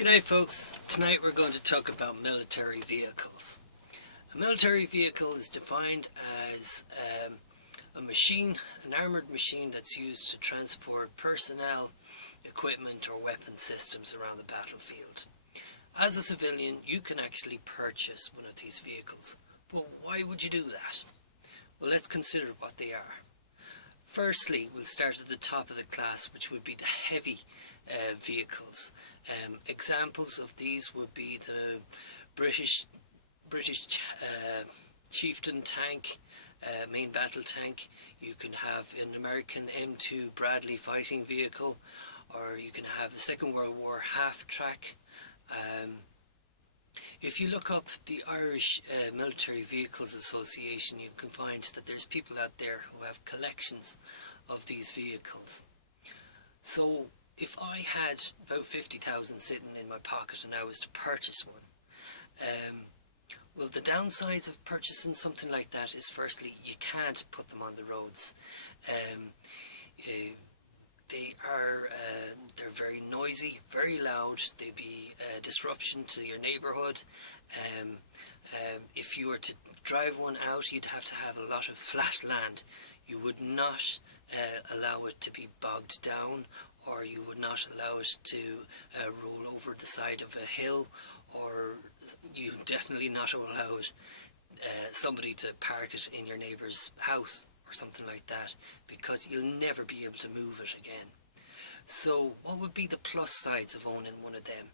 G'day folks, tonight we're going to talk about military vehicles. A military vehicle is defined as a machine, an armoured machine that's used to transport personnel, equipment or weapon systems around the battlefield. As a civilian, you can actually purchase one of these vehicles, but why would you do that? Well, let's consider what they are. Firstly, we'll start at the top of the class, which would be the heavy vehicles. Examples of these would be the British Chieftain tank, main battle tank. You can have an American M2 Bradley fighting vehicle, or you can have a Second World War half-track. If you look up the Irish Military Vehicles Association, you can find that there's people out there who have collections of these vehicles. So if I had about 50,000 sitting in my pocket and I was to purchase one, well, the downsides of purchasing something like that is, firstly, you can't put them on the roads. They're very noisy, very loud. They'd be a disruption to your neighbourhood. If you were to drive one out, you'd have to have a lot of flat land. You would not allow it to be bogged down, or you would not allow it to roll over the side of a hill, or you definitely not allow it, somebody to park it in your neighbour's house or something like that, because you'll never be able to move it again. So what would be the plus sides of owning one of them?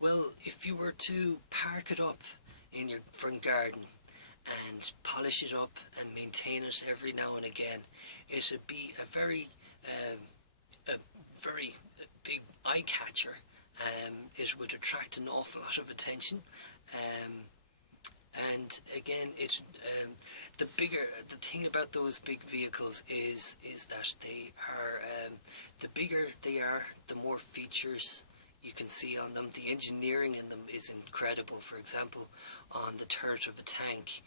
Well, if you were to park it up in your front garden and polish it up and maintain it every now and again, it would be a very big eye catcher. It would attract an awful lot of attention. And again, the thing about those big vehicles is that they are, the bigger they are, the more features you can see on them. The engineering in them is incredible. For example, on the turret of a tank,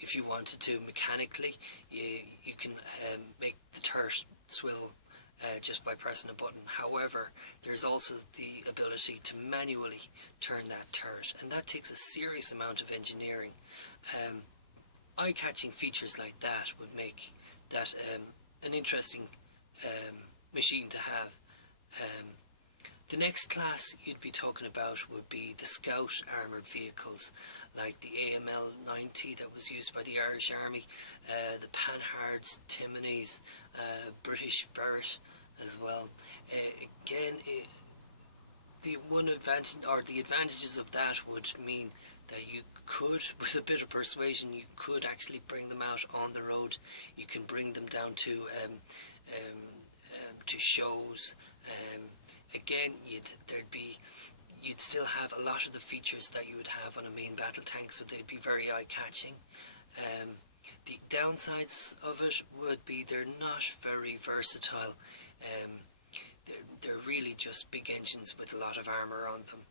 if you wanted to mechanically, you can make the turret swivel just by pressing a button. However, there's also the ability to manually turn that turret, and that takes a serious amount of engineering. Eye-catching features like that would make that an interesting machine to have. The next class you'd be talking about would be the Scout armoured vehicles, like the AML-90 that was used by the Irish Army, the Panhards, Timoneys, British Ferret as well. Again, the advantages of that would mean that you could, with a bit of persuasion, you could actually bring them out on the road. You can bring them down to shows. Again, you'd still have a lot of the features that you would have on a main battle tank, so they'd be very eye-catching. The downsides of it would be they're not very versatile. They're really just big engines with a lot of armour on them.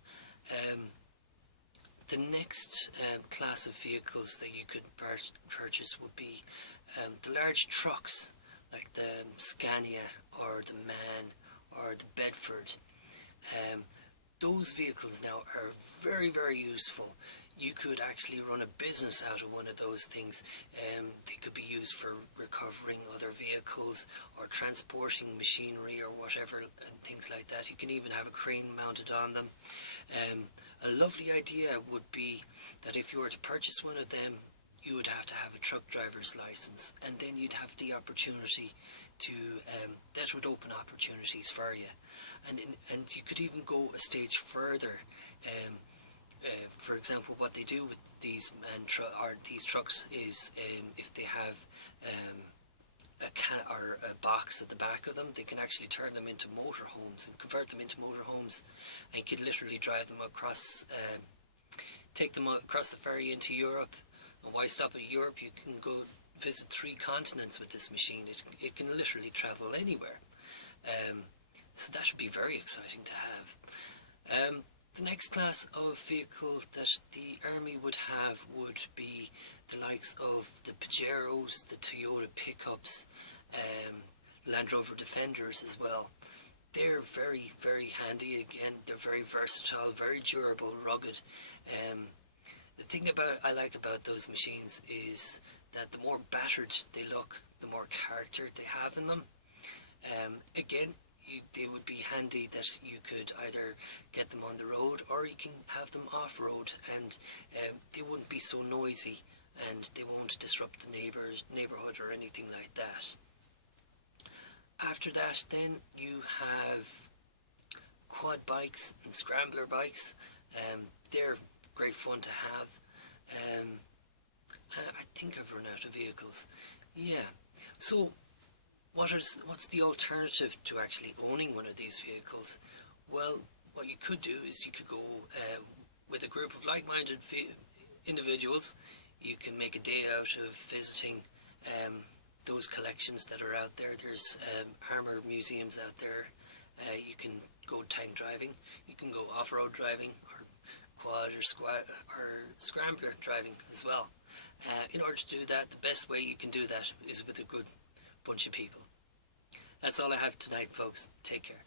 The next class of vehicles that you could purchase would be the large trucks, like the Scania or the MAN or the Bedford. Those vehicles now are very, very useful. You could actually run a business out of one of those things. They could be used for recovering other vehicles or transporting machinery or whatever, and things like that. You can even have a crane mounted on them. A lovely idea would be that if you were to purchase one of them, you would have to have a truck driver's license, and then you'd have the opportunity to, that would open opportunities for you. And you could even go a stage further. For example, what they do with these trucks is, if they have a box at the back of them, they can actually turn them into motorhomes and convert them into motorhomes, and you could literally drive them across, take them across the ferry into Europe. And why stop at Europe? You can go visit 3 continents with this machine. It can literally travel anywhere. So that would be very exciting to have. The next class of vehicle that the Army would have would be the likes of the Pajeros, the Toyota pickups, Land Rover Defenders as well. they're very, very handy. Again, they're very versatile, very durable, rugged. The thing I like about those machines is that the more battered they look, the more character they have in them. Again, they would be handy that you could either get them on the road or you can have them off-road, and they wouldn't be so noisy and they won't disrupt the neighbourhood or anything like that. After that, then you have quad bikes and scrambler bikes. They're great fun to have. I think I've run out of vehicles. Yeah. So what's the alternative to actually owning one of these vehicles? Well, what you could do is you could go with a group of like-minded individuals. You can make a day out of visiting those collections that are out there. There's armour museums out there. You can go tank driving. You can go off-road driving, or quad or scrambler driving as well. In order to do that, the best way you can do that is with a good bunch of people. That's all I have tonight, folks. Take care.